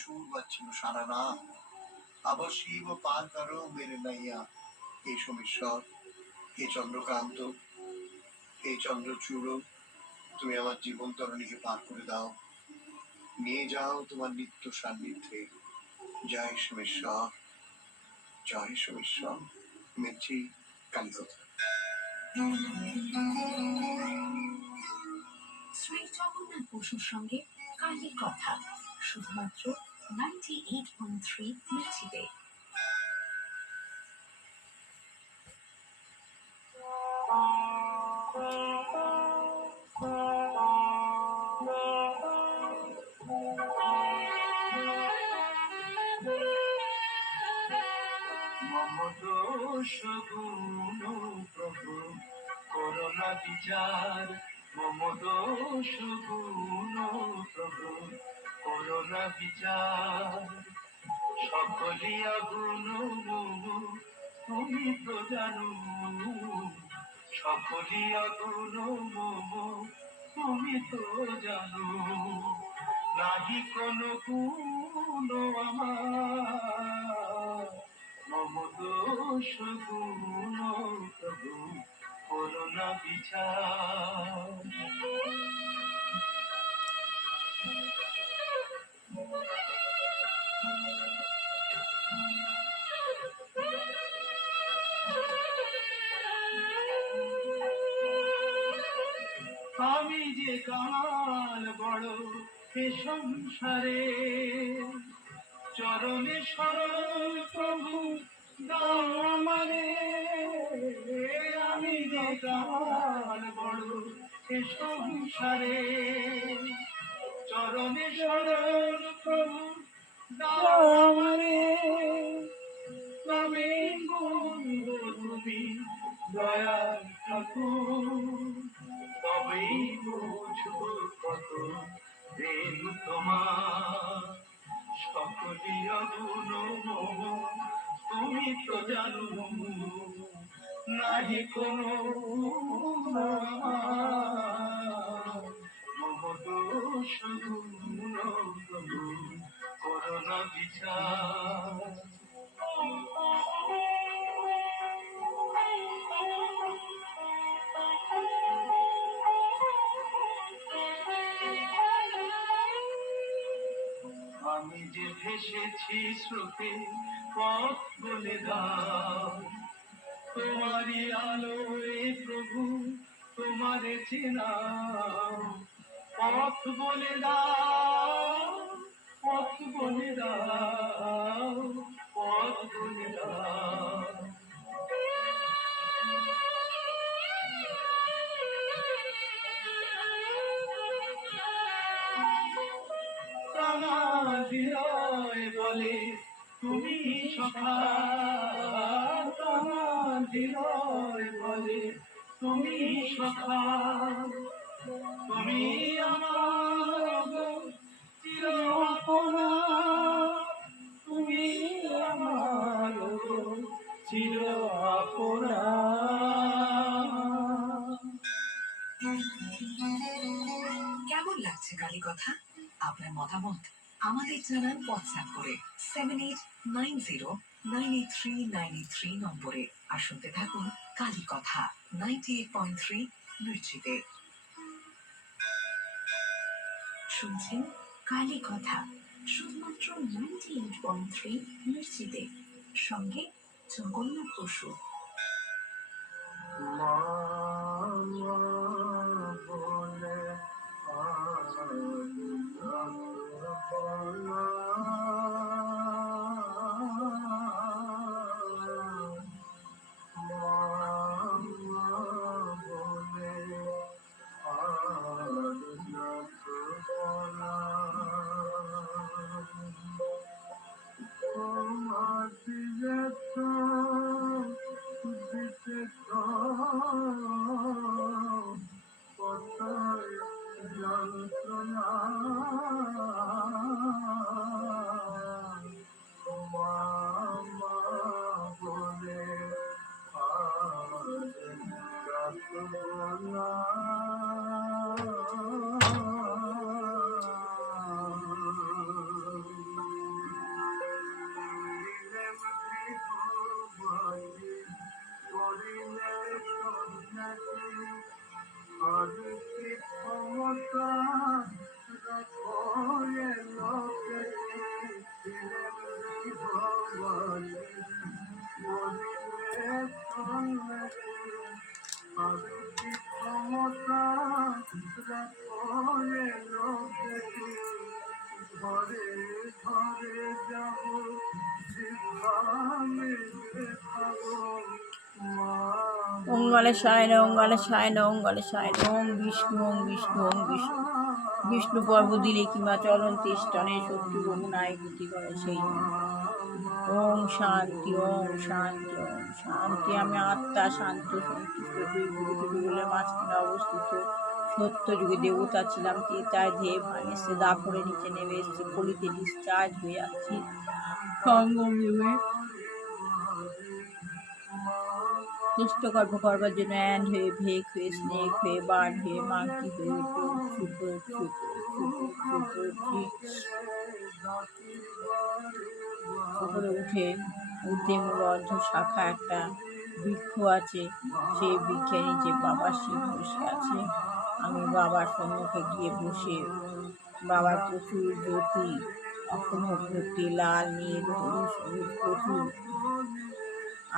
সুর বাজছিল সারা রাত। আবার শিব পার করো মেরে নাইয়া। হে সোমেশ্বর, হে চন্দ্রকান্ত, হে চন্দ্রচূড়, তুমি আমার জীবন তরণীকে পার করে দাও, নিয়ে যাও তোমার নিত্য সান্নিধ্যে। জয় সোমেশ্বর, জয় সোমেশ্বর। মির্চি কালীকথা। শ্রী জগন্নাথ বসুর সঙ্গে কালী কথা, শুধুমাত্র 98.3 মির্চিতে। সগুণ প্রভু করোনা বিচার, মম দোষ গুণ প্রভু করোনা বিচার। সকলিয়া গুণ তুমি তো জানো, সকলিয়া গুণ তুমি তো জানো। নাহি কোনো গুণ আমার, মম দোষ গুণ প্রভু করোনা বিচার। আমি যে কাল বড় এ সংসারে, চরণে শরণ প্রভু দাও আমারে। আমি যে কাল বড় এ সংসারে, চরণে শরণ প্রভু দাও আমারে। তবে বন্ধু তুমি দয়াল ঠাকুর, তবেই বুঝব কত প্রেম তোমার। সকলিয়া গুণ তুমি তো জানো, নাহি কোনো গুণ আমার, মম দোষ গুণ প্রভু করোনা বিচার। আমি যে ভেসেছি স্রোতে পথ বলে দাও, তোমারই আলোয় প্রভু তোমারে চেনাও। পথ বলে দাও, পথ বলে দাও, পথ বলে দাও। হৃদয় বলে তুমি সখা, হৃদয় বলে তুমি সখা। তুমি আমার চির আপনা, তুমি আমার চির আপনা। কেমন লাগছে কালী কথা? আপনার মতামত আমাদের জানান হোয়াটসঅ্যাপ করে 7890983983 নম্বরে। আর শুনতে থাকুন কালী কথা 98.3 মির্চিতে। শুনছেন কালী কথা শুধুমাত্র 98.3 মির্চিতে, সঙ্গে জগন্নাথ বসু। ওম গণেশায় নমঃ, ওম গণেশায় নমঃ, ওম গণেশায় নমঃ। ওম বিষ্ণু, ওম বিষ্ণু, ওম বিষ্ণু। বিষ্ণু পর্ব দিলে কিংবা চলন তিষ্ঠনে শত্রু বহুনায় গতি করে সেই জন্য। ওম শান্তি, ওম শান্তি, ওম শান্তি। আমি আত্মা শান্ত সন্তুষ্ট দুই গুরুগুরুগুলোর মাঝখানে অবস্থিত সত্য যুগে দেবতা ছিলাম, তেতায় ধেয়ে ভাঙেছে, দাপড়ে নিচে নেমে এসেছি, কলিতে ডিসচার্জ হয়ে যাচ্ছি সঙ্গম যুগে দুষ্টগল্প করবার জন্য অ্যান্ড হয়ে, ভেক হয়ে, স্নেক হয়ে, বার্ড হয়ে, মাংকি হয়ে উপরে উঠে উঠে মোর অর্ধ শাখা একটা বৃক্ষ আছে, সেই বৃক্ষের নিচে বাবা শিব বসে আছে। আমি বাবার সম্মুখে গিয়ে বসে বাবার প্রচুর জ্যোতি, অসম্ভব ভর্তি, লাল নীল হলুদ সবুজ প্রচুর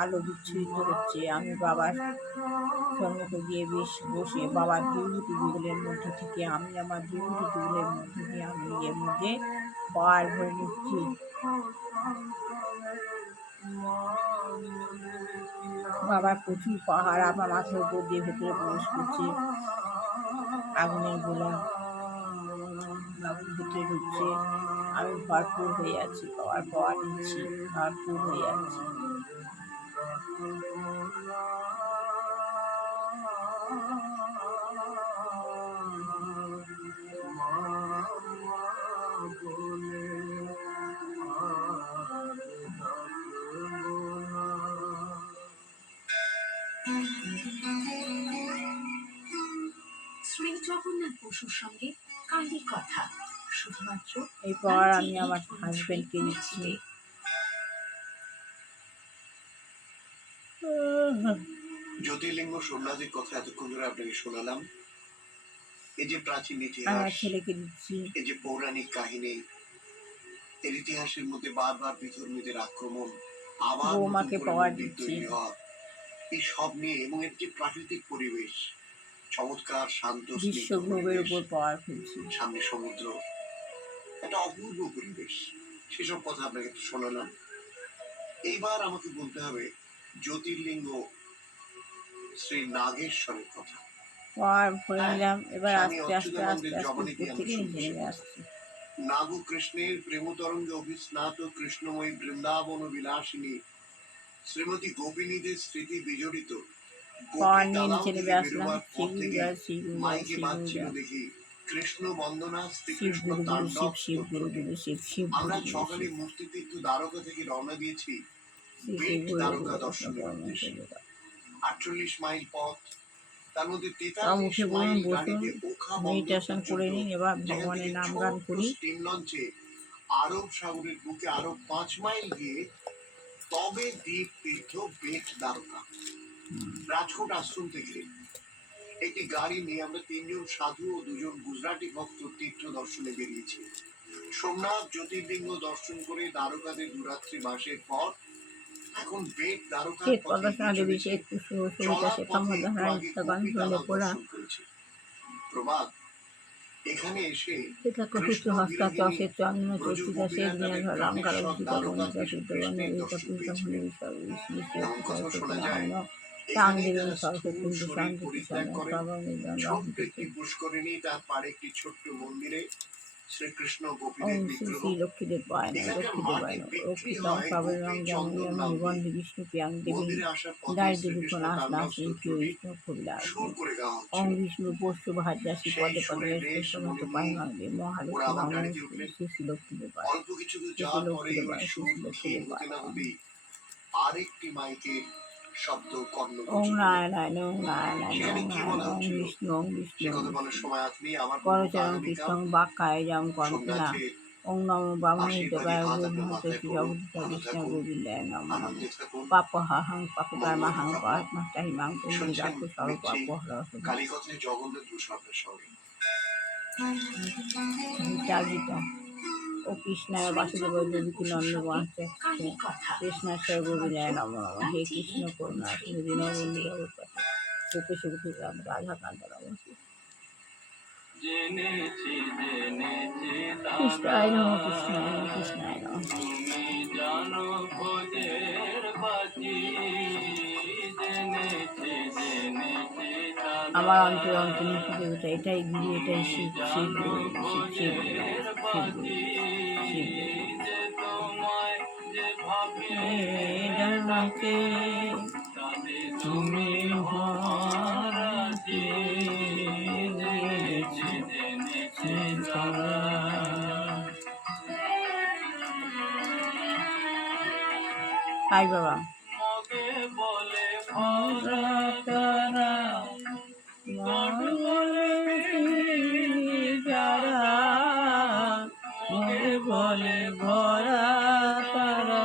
আলো বিচ্ছুরিত হচ্ছে। আমি বাবার সম্মুখে গিয়ে বসে বাবার বিভূতি যুগলের মধ্যে থেকে আমি আমার বিভূতি যুগলের মধ্যে দিয়ে আমি নিজের মধ্যে পার ভরে নিচ্ছি। বাবার প্রচুর পাহাড় আমার মাথার উপর দিয়ে ভেতরে প্রবেশ করছে, আগুনের গোলা বাবুর ভিতরে ঢুকছে। আমি ভরপুর হয়ে আছি, বাবার পাওয়ার নিচ্ছি, ভরপুর হয়ে আছি। শ্রী জগন্নাথ বসুর সঙ্গে কালী কথা, শুধুমাত্র এরপর আমি আমার হাজবেন্ডকে দিচ্ছি। জ্যোতির্লিঙ্গ সোমনাথের কথা এতক্ষণ ধরে আপনাকে শোনালাম। এই যে প্রাচীন আমার ইতিহাস, ছেলেকে দিচ্ছি। এই যে পৌরাণিক কাহিনী, এর ইতিহাসের মধ্যে বারবার বিধর্মীদের আক্রমণ, আবার নতুন বৌমাকে করে পাওয়ার মন্দির দিচ্ছি। তৈরি হওয়া, এই সব নিয়ে এবং এর যে প্রাকৃতিক পরিবেশ, চমৎকার শান্ত স্নিগ্ধ বিশ্বগ্লোবের পরিবেশ, উপর পাওয়ার খুঁজছি। সামনে সমুদ্র, একটা অপূর্ব পরিবেশ, সেসব কথা আপনাকে একটু শোনালাম। এইবার আমাকে বলতে হবে জ্যোতির্লিঙ্গ শ্রী নাগেশ্বরের কথা। পাওয়ার ভরে হ্যাঁ, নিলাম। এবার স্বামী আস্তে আস্তে আস্তে অচ্যুতানন্দের আস্তে জবনিতে উপর আমি থেকে শুনছি নিচে সে নেমে কথা। আসছি। নাগু কৃষ্ণের প্রেমতরঙ্গে অভিস্নাত কৃষ্ণময়ী বৃন্দাবন বিলাসিনী শ্রীমতী গোপিনীদের স্মৃতি বিজড়িত পাওয়ার গোপী নিয়ে দালান নিচে থেকে নেমে আসলাম। বেরোবার পর থেকে শিবগুরু মাইকে বাজছিল শিবগুরু দেখি কৃষ্ণ বন্দনা, শিব শ্রীকৃষ্ণ গুরু গুরু শিব, তাণ্ডব শিব গুরু স্তোত্রটি। গুরু শিব, শিব আমরা গুরু গুরু সকালে শিব, মূর্তি তীর্থ দ্বারকা থেকে রওনা দিয়েছি শ্রী শ্রী বেট গুরু দ্বারকা গুরু দর্শনের উদ্দেশ্যে। 48 মাইল পথ, তার মধ্যে সব 43 উঠে মাইল বলুন, বসুন, গাড়িতে ওখা বন্দর মেডিটেশন করে পর্যন্ত, নিন। এবার যেখান থেকে ভগবানের নাম গান ছোট্ট করি। স্টিম লঞ্চে আরব সাগরের বুকে আরো 5 মাইল গিয়ে তবে দ্বীপ তীর্থ বেট দ্বারকা। রাজকোট আশ্রম থেকে একটি গাড়ি নিয়ে আমরা 3 জন সাধু ও 2 জন গুজরাটি ভক্ত তীর্থ দর্শনে বেরিয়েছি। সোমনাথ জ্যোতির্লিঙ্গ দর্শন করে দ্বারকাতে দুরাত্রি বাসের পর এখন বেট দ্বারকার শ্বেত পথে পদ্মা এগিয়ে দেবী, চলেছি। শ্বেত পুষ্প, সবিতা চলার শেখা পথে একটু মধ্যহারা আগে নিত্যগণ গোপী ধরলে তালাব পোড়া দর্শন করেছি। প্রভাত, এখানে এসে সীতাকে কৃষ্ণ সূত্র হস্তা বিরোধিনী চষে চন্দ্র চর্চিতা শেষ দিনের ব্রজগোপীরা ধর তাদের লঙ্কার প্রাণেশ্বর অভিষিত দ্বারকা বর্ণিতা থেকে শুদ্ধবর্ণ কৃষ্ণের রহিত দর্শন পূজিত পেয়েছিলেন। ভূমি বিষ্ণু এমন কথাও শোনা যায় সরস্বতী এখানেই চান্দিনী তারা স্থূল সরস্বতী শরীর শান্তি পরিত্যাগ সন্ধ্যা করেন। সর্বনির্জন ছোট্ট রহিত। একটি পুষ্করিণী, তার পাড়ে একটি ছোট্ট মন্দিরে শ্রীকৃষ্ণ গোপীদের ওম শ্রী বিগ্রহ। শ্রী লক্ষ্মীদেব পায় না, এখানকার লক্ষ্মীদেব মাটি পায় না, বিক্রি রক্ষিতং হয় সবের রং গোপী যেমন চন্দন যেমন নাম নিবন্ধ দিয়ে। বিষ্ণু প্রিয়াং দেবী মন্দিরে আসার পথে দারিদ্র দুঃখ শ্রীকৃষ্ণ নাশ তাণ্ডব নাশিনী প্রিয় স্তোত্রটি বিষ্ণু কবিলাস সুর করে গাওয়া ওম হচ্ছিল। বিষ্ণু পোষ্য ভাজ্যাসী সেই পদে পদে সুরে বেশ শ্রেষ্ঠমত মনে পায় নিয়ে মানবে ওরা মহালক্ষ্মী আবার বামন গাড়িতে উঠলেন। শ্রী শ্রী লক্ষ্মীদেব পায়, অল্প কিছু দূর শ্রী শ্রী যাওয়ার পরে লক্ষ্মীদেব ওই পায়, শ্রী সুর শ্রী খেয়ে লক্ষ্মীদেব হতে পায়। না হতেই আরেকটি মাইকের শব্দ ওম কর্ণগোচর হলো। নারায়ণ, ওম নারায়ণ, সেখানে ওম কি নারায়ণ, বলা ওম হচ্ছিল বিষ্ণু, ওম বিষ্ণু, সে ওম কথা বলার বিষ্ণু সময় আজ নেই। আবার বলবো করচরণ আগামীকাল কৃষ্ণ বাক্যায় যেমন কর্মনা সোমনাথের ওম নমো ব্রাহ্মণিত আশীর্বাদী গায় হাত গো আপনার মহত মাথায় শ্রী পড়ুক। জগদীশ ভালো কৃষ্ণ থাকুন, গোবিন্দায় নমঃ নমঃ আনন্দে থাকুন, পাপহাহং পাপকর্মা মঙ্গল হাং হোক আপনার। পাপমাত্তাহিমাং শুনছেন পুণ্ডরীকাক্ষ মিত্রি সর্বপাপহর কালীকথায় জগন্নাথ বসু আপনার সঙ্গে। গীতা গীতা ও কৃষ্ণায় বাসুদেব দেবীকে নন্দবাস কৃষ্ণাশ্বর গোবিন্দায় নমঃ নমঃ। হে কৃষ্ণ করুণা সিন্ধু দীনবন্ধু জগৎপতে গোপেশ গোপী রাধাকান্ত নমঃ। কৃষ্ণায় নমঃ, কৃষ্ণায় নমঃ, কৃষ্ণায় নমঃ। আমার অন্তর অন্তর্নিহিত দেবতা, এটাই গুরু, এটাই শিব, শিব গুরু, শিব শিব গুরু, শিব গুরু, শিব গুরু। ডাকে তুমি মহারাজে, জেনেছি তারা। হাই বাবা। তারা যারা মনে বলে ভরা তারা,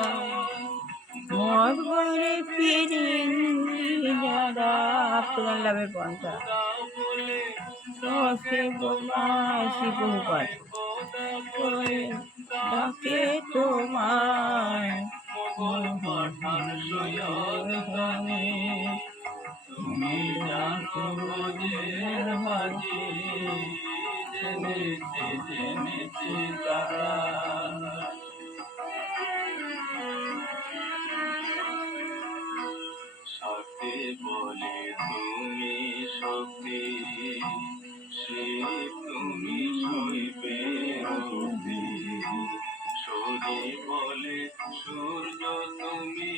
মত বলে ফিরিঙ্গি যারা। আপনার লাভে পন্থা সে বোমায় শিবপাঠ করে ডাকে তোমায়। তুমি ডাকো রোজের মাঝে, জেনেছি তারা। শক্তি বলে তুমি শক্তি, শিব তুমি শৈবে রবি, শনি বলে সূর্য তুমি,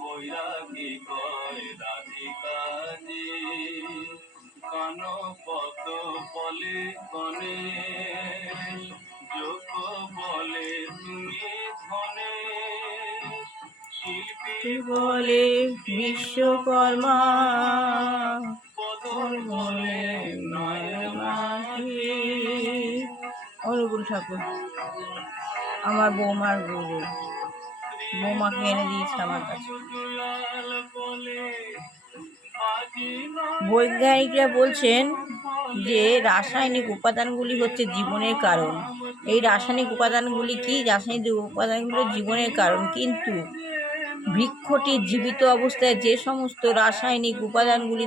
বৈরাগী কয় রাধিকাজি, গণপত বলে গণেশ, যোগ বলে তুমি ধনেশ, শিল্পী বলে বিশ্বকর্মা, বদল বলে মায়াবাসী। অনুকূল ঠাকুর আমার বৌমার গুরু, বৌমাকে এনে দিয়েছে আমার কাছে। বৈজ্ঞানিকরা বলছেন যে রাসায়নিক উপাদানগুলি হচ্ছে জীবনের কারণ। এই রাসায়নিক উপাদানগুলি কি? রাসায়নিক উপাদানগুলো জীবনের কারণ, কিন্তু বৃক্ষটি জীবিত অবস্থায় যে সমস্ত রাসায়নিক উপাদানগুলি